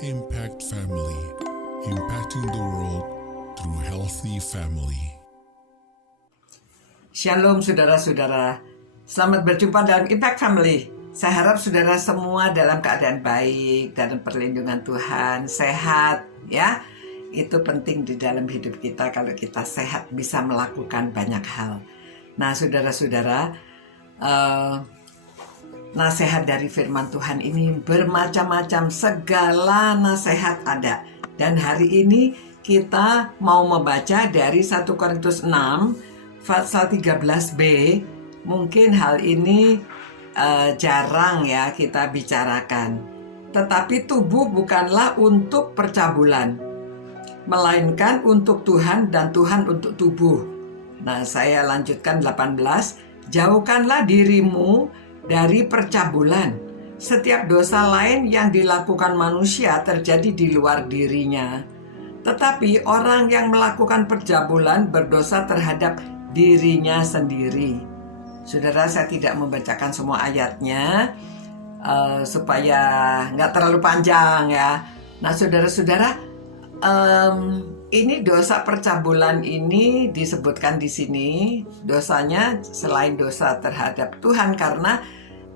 Impact Family, impacting the world through healthy family. Shalom saudara-saudara, selamat berjumpa dalam Impact Family. Saya harap saudara semua dalam keadaan baik, dalam perlindungan Tuhan, sehat ya. Itu penting di dalam hidup kita. Kalau kita sehat bisa melakukan banyak hal. Nah saudara-saudara, nasihat dari firman Tuhan ini bermacam-macam, segala nasihat ada. Dan hari ini kita mau membaca dari 1 Korintus 6 pasal 13b. Mungkin hal ini jarang ya kita bicarakan. Tetapi tubuh bukanlah untuk percabulan, melainkan untuk Tuhan dan Tuhan untuk tubuh. Nah saya lanjutkan 18. Jauhkanlah dirimu dari percabulan. Setiap dosa lain yang dilakukan manusia terjadi di luar dirinya. Tetapi orang yang melakukan percabulan berdosa terhadap dirinya sendiri. Saudara, saya tidak membacakan semua ayatnya supaya nggak terlalu panjang ya. Nah saudara-saudara, ini dosa percabulan ini disebutkan di sini. Dosanya selain dosa terhadap Tuhan, karena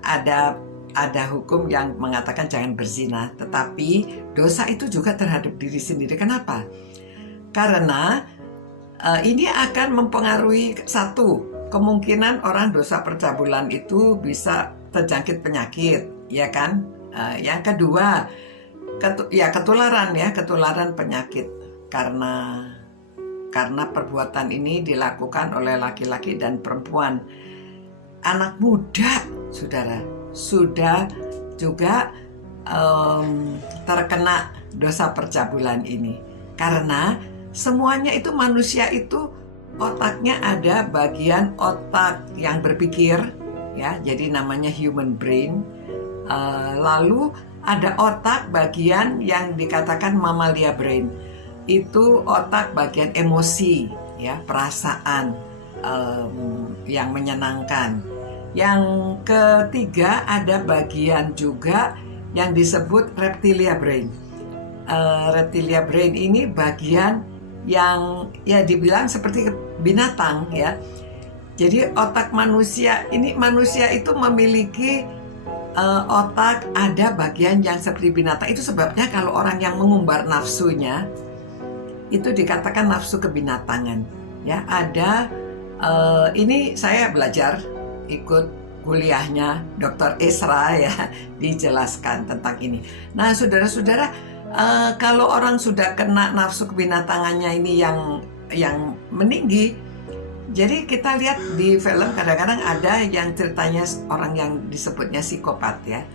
ada hukum yang mengatakan jangan berzina, tetapi dosa itu juga terhadap diri sendiri. Kenapa? Karena ini akan mempengaruhi satu, kemungkinan orang dosa percabulan itu bisa terjangkit penyakit, ya kan? Yang kedua, ketularan penyakit karena perbuatan ini dilakukan oleh laki-laki dan perempuan. Anak muda, saudara, sudah juga terkena dosa percabulan ini. Karena semuanya itu manusia itu otaknya ada bagian otak yang berpikir, ya, jadi namanya human brain. Lalu ada otak bagian yang dikatakan mammalia brain. Itu otak bagian emosi, ya, perasaan yang menyenangkan. Yang ketiga ada bagian juga yang disebut reptilia brain. Reptilia brain ini bagian yang ya dibilang seperti binatang ya. Jadi otak manusia itu memiliki otak ada bagian yang seperti binatang. Itu sebabnya kalau orang yang mengumbar nafsunya itu dikatakan nafsu kebinatangan. Ya, ada ini saya belajar ikut kuliahnya Dr. Esra ya, dijelaskan tentang ini. Nah saudara-saudara, kalau orang sudah kena nafsu kebinatangannya ini yang meninggi, jadi kita lihat di film kadang-kadang ada yang ceritanya orang yang disebutnya psikopat ya.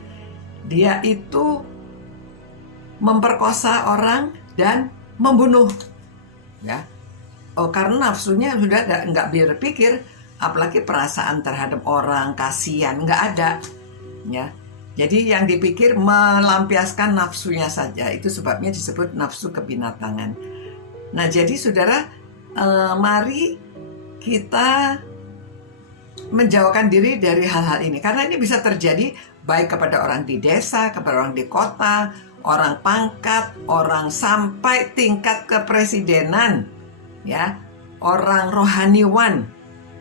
Dia itu memperkosa orang dan membunuh ya. Karena nafsunya sudah nggak berpikir, apalagi perasaan terhadap orang, kasihan, nggak ada ya. Jadi yang dipikir melampiaskan nafsunya saja. Itu sebabnya disebut nafsu kebinatangan. Nah jadi saudara, mari kita menjauhkan diri dari hal-hal ini. Karena ini bisa terjadi baik kepada orang di desa, kepada orang di kota, orang pangkat, orang sampai tingkat kepresidenan ya, orang rohaniwan.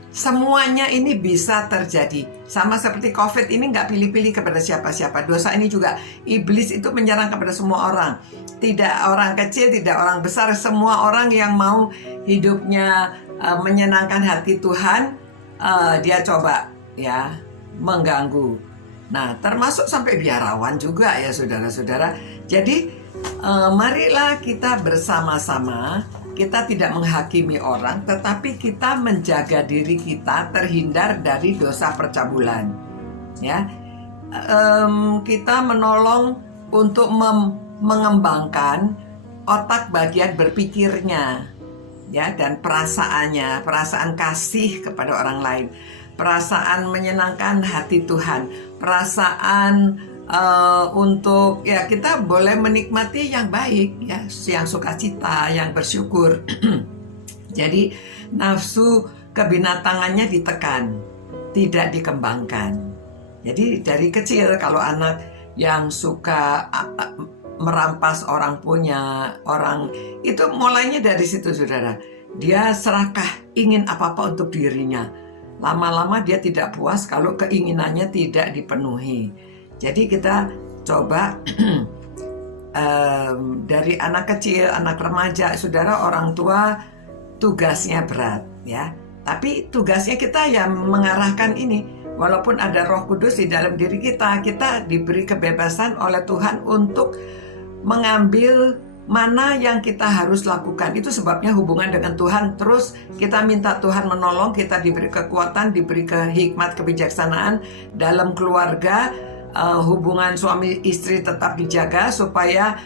Semuanya ini bisa terjadi. Sama seperti COVID ini nggak pilih-pilih kepada siapa-siapa. Dosa ini juga iblis itu menyerang kepada semua orang. Tidak orang kecil, tidak orang besar. Semua orang yang mau hidupnya menyenangkan hati Tuhan, dia coba ya mengganggu. Nah termasuk sampai biarawan juga ya saudara-saudara. Jadi marilah kita bersama-sama. Kita tidak menghakimi orang, tetapi kita menjaga diri kita terhindar dari dosa percabulan. Ya, kita menolong untuk mengembangkan otak bagian berpikirnya, ya, dan perasaannya, perasaan kasih kepada orang lain, perasaan menyenangkan hati Tuhan, perasaan untuk ya kita boleh menikmati yang baik ya, yang sukacita, yang bersyukur. Jadi nafsu kebinatangannya ditekan, tidak dikembangkan. Jadi dari kecil kalau anak yang suka merampas orang punya, orang itu mulainya dari situ saudara. Dia serakah ingin apa-apa untuk dirinya. Lama-lama dia tidak puas kalau keinginannya tidak dipenuhi. Jadi kita coba dari anak kecil, anak remaja, saudara, orang tua tugasnya berat ya. Tapi tugasnya kita yang mengarahkan ini. Walaupun ada Roh Kudus di dalam diri kita, kita diberi kebebasan oleh Tuhan untuk mengambil mana yang kita harus lakukan. Itu sebabnya hubungan dengan Tuhan terus kita minta Tuhan menolong, kita diberi kekuatan, diberi hikmat, kebijaksanaan dalam keluarga. Hubungan suami istri tetap dijaga supaya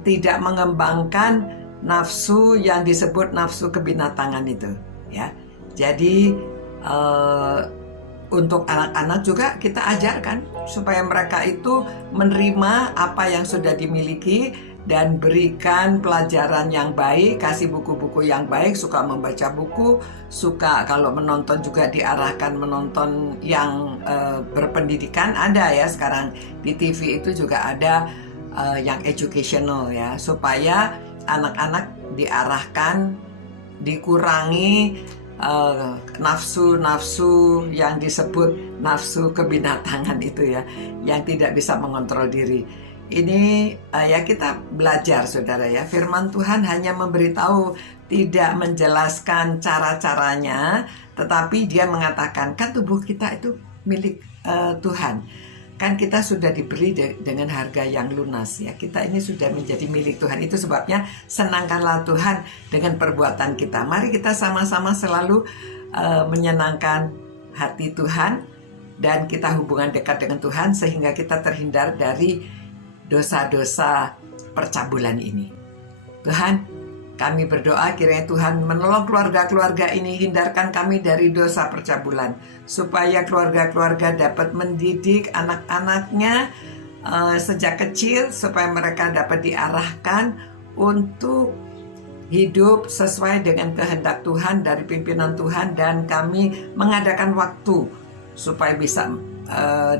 tidak mengembangkan nafsu yang disebut nafsu kebinatangan itu ya. Jadi untuk anak-anak juga kita ajarkan supaya mereka itu menerima apa yang sudah dimiliki dan berikan pelajaran yang baik, kasih buku-buku yang baik, suka membaca buku, suka kalau menonton juga diarahkan menonton yang berpendidikan. Ada ya sekarang di TV itu juga ada yang educational ya, supaya anak-anak diarahkan, dikurangi nafsu-nafsu yang disebut nafsu kebinatangan itu ya, yang tidak bisa mengontrol diri. Ini ya kita belajar saudara ya, firman Tuhan hanya memberitahu, tidak menjelaskan cara-caranya, tetapi dia mengatakan kan tubuh kita itu milik Tuhan. Kan kita sudah diberi dengan harga yang lunas ya. Kita ini sudah menjadi milik Tuhan. Itu sebabnya senangkanlah Tuhan dengan perbuatan kita. Mari kita sama-sama selalu menyenangkan hati Tuhan, dan kita hubungan dekat dengan Tuhan sehingga kita terhindar dari dosa-dosa percabulan ini. Tuhan, kami berdoa kiranya Tuhan menolong keluarga-keluarga ini, hindarkan kami dari dosa percabulan, supaya keluarga-keluarga dapat mendidik anak-anaknya sejak kecil, supaya mereka dapat diarahkan untuk hidup sesuai dengan kehendak Tuhan dari pimpinan Tuhan, dan kami mengadakan waktu supaya bisa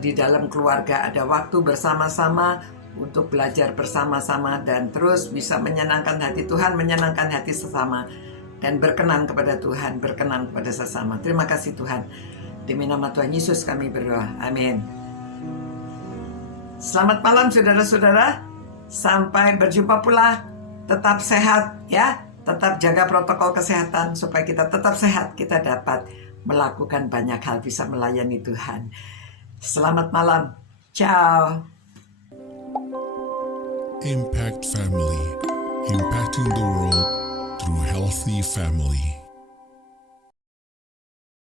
di dalam keluarga ada waktu bersama-sama untuk belajar bersama-sama dan terus bisa menyenangkan hati Tuhan, menyenangkan hati sesama, dan berkenan kepada Tuhan, berkenan kepada sesama. Terima kasih Tuhan. Demi nama Tuhan Yesus kami berdoa. Amin. Selamat malam saudara-saudara. Sampai berjumpa pula. Tetap sehat ya. Tetap jaga protokol kesehatan supaya kita tetap sehat. Kita dapat melakukan banyak hal, bisa melayani Tuhan. Selamat malam. Ciao. Impact Family, impacting the world through healthy family.